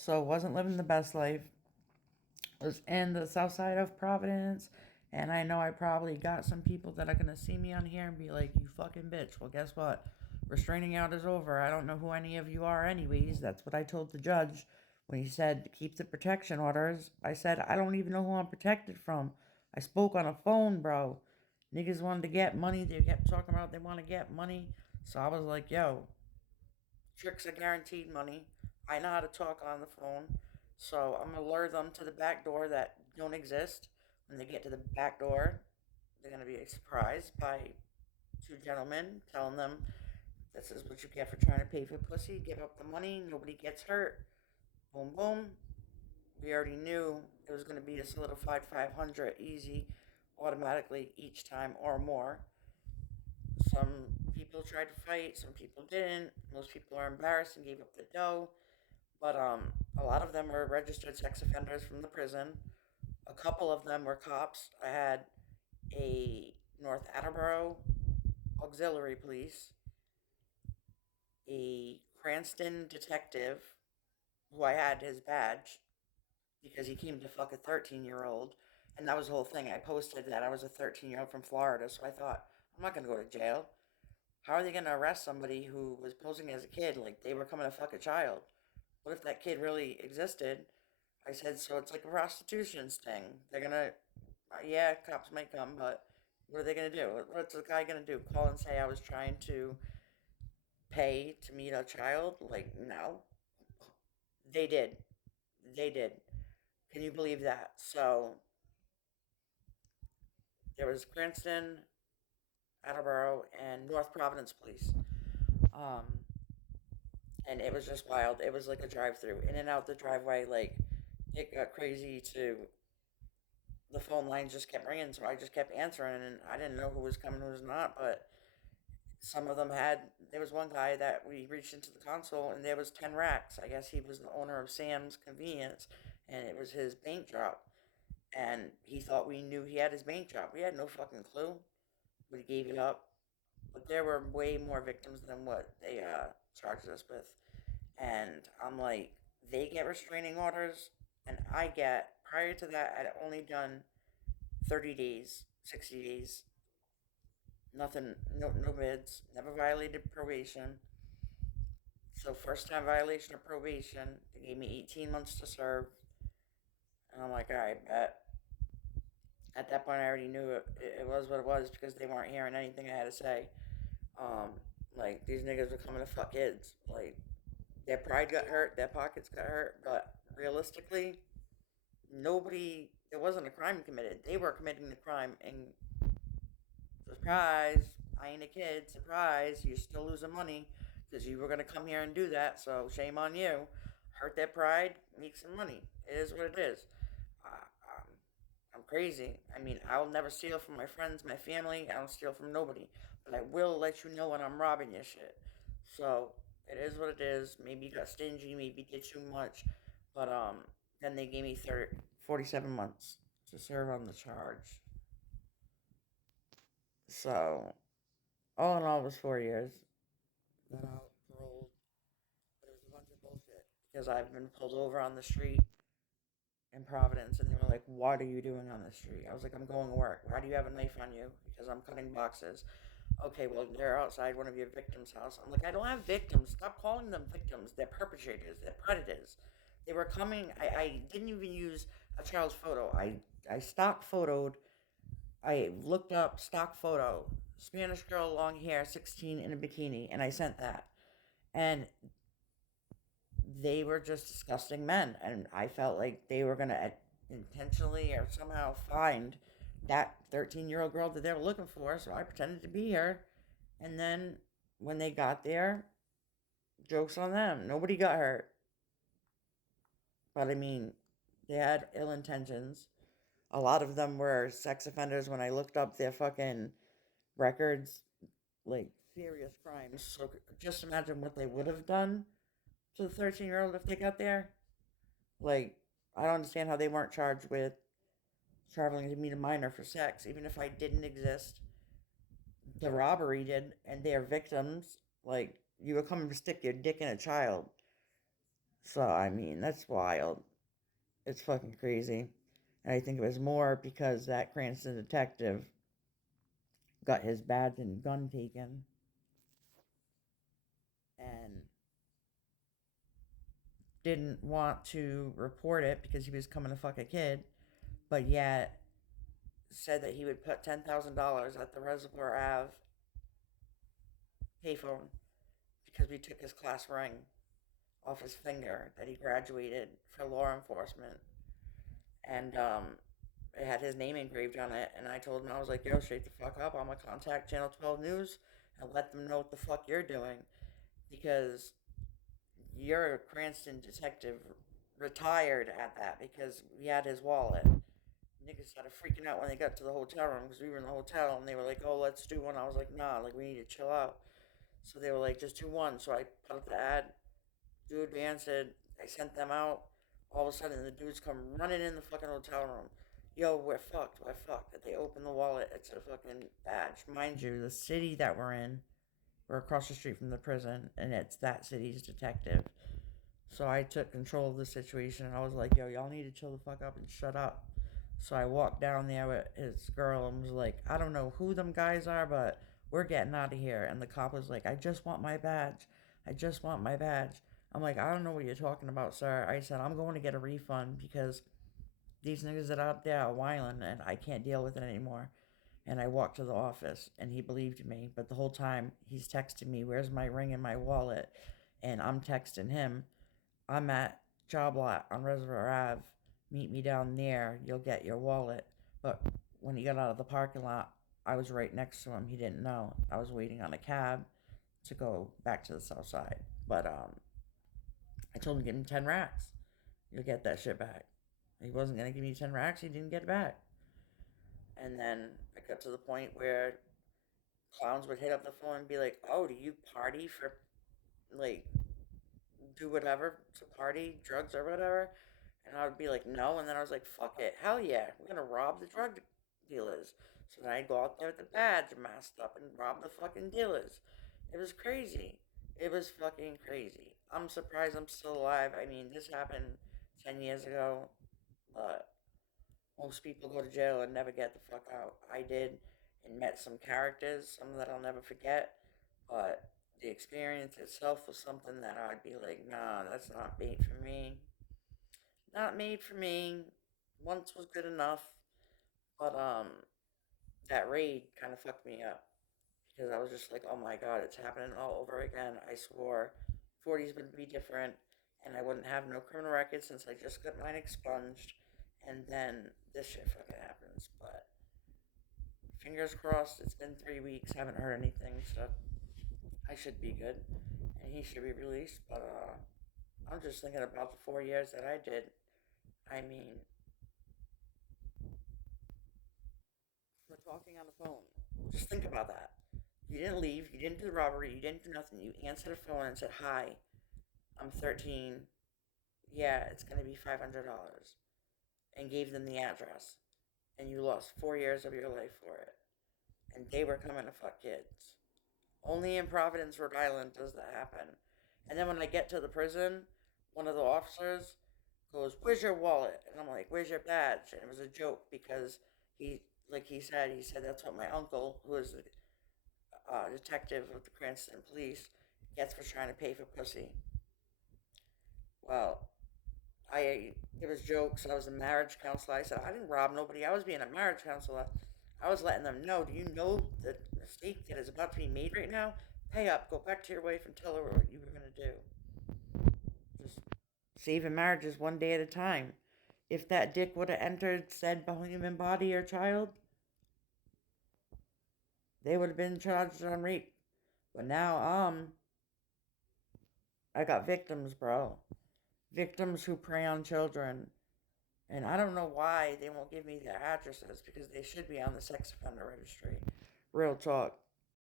So wasn't living the best life. Was in the south side of Providence. And I know I probably got some people that are going to see me on here and be like, you fucking bitch. Well, guess what? Restraining out is over. I don't know who any of you are, anyways. That's what I told the judge when he said, keep the protection orders. I said, I don't even know who I'm protected from. I spoke on a phone, bro. Niggas wanted to get money. They kept talking about they want to get money. So I was like, yo, tricks are guaranteed money. I know how to talk on the phone. So I'm going to lure them to the back door that don't exist. When they get to the back door, they're going to be surprised by two gentlemen telling them, this is what you get for trying to pay for pussy. Give up the money. Nobody gets hurt. Boom, boom. We already knew it was going to be a solidified 500 easy automatically each time or more. Some people tried to fight, some people didn't. Most people are embarrassed and gave up the dough. But a lot of them were registered sex offenders from the prison. A couple of them were cops. I had a North Attleboro auxiliary police, a Cranston detective who I had his badge because he came to fuck a 13-year-old. And that was the whole thing. I posted that I was a 13-year-old from Florida, so I thought, I'm not going to go to jail. How are they going to arrest somebody who was posing as a kid like they were coming to fuck a child? What if that kid really existed? I said, so it's like a prostitution sting. They're gonna, yeah, cops might come, but what are they gonna do? What's the guy gonna do? Call and say I was trying to pay to meet a child? Like, no. They did. They did. Can you believe that? So there was Cranston, Attleboro, and North Providence police. Um, and it was just wild. It was like a drive-through, in and out the driveway. Like, it got crazy to the phone lines just kept ringing, so I just kept answering, and I didn't know who was coming, who was not. But some of them had. There was one guy that we reached into the console, and there was 10 racks. I guess he was the owner of Sam's Convenience, and it was his bank job. And he thought we knew he had his bank job. We had no fucking clue, but he gave it up. But there were way more victims than what they charged us with. And I'm like, they get restraining orders, and I get. Prior to that, I'd only done 30 days, 60 days, nothing, no bids, never violated probation. So, first time violation of probation, they gave me 18 months to serve. And I'm like, all right, bet. At that point, I already knew it was what it was because they weren't hearing anything I had to say. Um, like, these niggas were coming to fuck kids. Like, their pride got hurt, their pockets got hurt, but realistically, nobody, there wasn't a crime committed. They were committing the crime, and surprise, I ain't a kid. Surprise, you're still losing money because you were going to come here and do that. So shame on you. Hurt their pride, make some money. It is what it is. Uh, um, I'm crazy. I mean, I'll never steal from my friends, my family. I don't steal from nobody. But I will let you know when I'm robbing your shit. So it is what it is. Maybe you got stingy. Maybe you did too much. But then they gave me 47 months to serve on the charge. So all in all, it was 4 years. Got out, paroled, but it was a bunch of bullshit because I've been pulled over on the street in Providence, and they were like, "What are you doing on the street?" I was like, "I'm going to work." "Why do you have a knife on you?" "Because I'm cutting boxes." "Okay, well, they're outside one of your victims' house." I'm like, "I don't have victims. Stop calling them victims. They're perpetrators. They're predators." They were coming. I didn't even use a child's photo. I stock photoed. I looked up stock photo, Spanish girl, long hair, 16 in a bikini, and I sent that. And they were just disgusting men, and I felt like they were gonna intentionally or somehow find that 13-year-old girl that they were looking for. So I pretended to be her, and then when they got there, jokes on them. Nobody got hurt, but I mean, they had ill intentions. A lot of them were sex offenders. When I looked up their fucking records, like serious crimes. So just imagine what they would have done to the 13-year-old if they got there. Like, I don't understand how they weren't charged with traveling to meet a minor for sex, even if I didn't exist. The robbery did, and they're victims. Like, you were coming to stick your dick in a child. So, I mean, that's wild. It's fucking crazy. And I think it was more because that Cranston detective got his badge and gun taken and didn't want to report it because he was coming to fuck a kid, but yet said that he would put $10,000 at the Reservoir Ave payphone because we took his class ring off his finger that he graduated for law enforcement. And it had his name engraved on it. And I told him, I was like, yo, straight the fuck up. I'm going to contact Channel 12 News and let them know what the fuck you're doing. Because you're a Cranston detective, retired at that, because we had his wallet. Niggas started freaking out when they got to the hotel room because we were in the hotel and they were like, oh, let's do one. I was like, nah, like, we need to chill out. So they were like, just do one. So I put up the ad. Dude answered. I sent them out. All of a sudden, the dudes come running in the fucking hotel room. Yo, we're fucked. We're fucked. That they open the wallet. It's a fucking badge. Mind you, the city that we're in, we're across the street from the prison, and it's that city's detective. So I took control of the situation, and I was like, yo, y'all need to chill the fuck up and shut up. So I walked down there with his girl and was like, I don't know who them guys are, but we're getting out of here. And the cop was like, I just want my badge. I just want my badge. I'm like, I don't know what you're talking about, sir. I said, I'm going to get a refund because these niggas that are out there are whining and I can't deal with it anymore. And I walked to the office and he believed me. But the whole time he's texting me, where's my ring and my wallet? And I'm texting him, I'm at Job Lot on Reservoir Ave. Meet me down there. You'll get your wallet. But when he got out of the parking lot, I was right next to him. He didn't know. I was waiting on a cab to go back to the south side. But I told him to give me 10 racks. You'll get that shit back. He wasn't going to give me 10 racks. He didn't get it back. And then I got to the point where clowns would hit up the phone and be like, oh, do you party for, like, do whatever to party, drugs or whatever? And I would be like, no. And then I was like, fuck it. Hell yeah. We're going to rob the drug dealers. So then I'd go out there with the badge masked up and rob the fucking dealers. It was crazy. It was fucking crazy. I'm surprised I'm still alive. I mean, this happened 10 years ago. But most people go to jail and never get the fuck out. I did and met some characters, some that I'll never forget. But the experience itself was something that I'd be like, nah, that's not made for me. Not made for me. Once was good enough. But that raid kind of fucked me up. Because I was just like, oh my god, it's happening all over again. I swore 40s would be different and I wouldn't have no criminal record since I just got mine expunged. And then this shit fucking happens. But fingers crossed, it's been 3 weeks, haven't heard anything, so I should be good. And he should be released. But I'm just thinking about the 4 years that I did. I mean, for talking on the phone. Just think about that. You didn't leave, you didn't do the robbery, you didn't do nothing. You answered a phone and said, hi, I'm 13. Yeah, it's going to be $500. And gave them the address. And you lost 4 years of your life for it. And they were coming to fuck kids. Only in Providence, Rhode Island does that happen. And then when I get to the prison, one of the officers goes, where's your wallet? And I'm like, where's your badge? And it was a joke because he said that's what my uncle, who is the detective of the Cranston police, gets for trying to pay for pussy. Well, it was jokes. I was a marriage counselor. I said I didn't rob nobody. I was being a marriage counselor. I was letting them know. Do you know the mistake that is about to be made right now? Pay up. Go back to your wife and tell her what you were gonna do. Just saving marriages one day at a time. If that dick would have entered said human body or child, they would have been charged on rape. But now, I got victims, bro. Victims who prey on children. And I don't know why they won't give me their addresses because they should be on the sex offender registry. Real talk.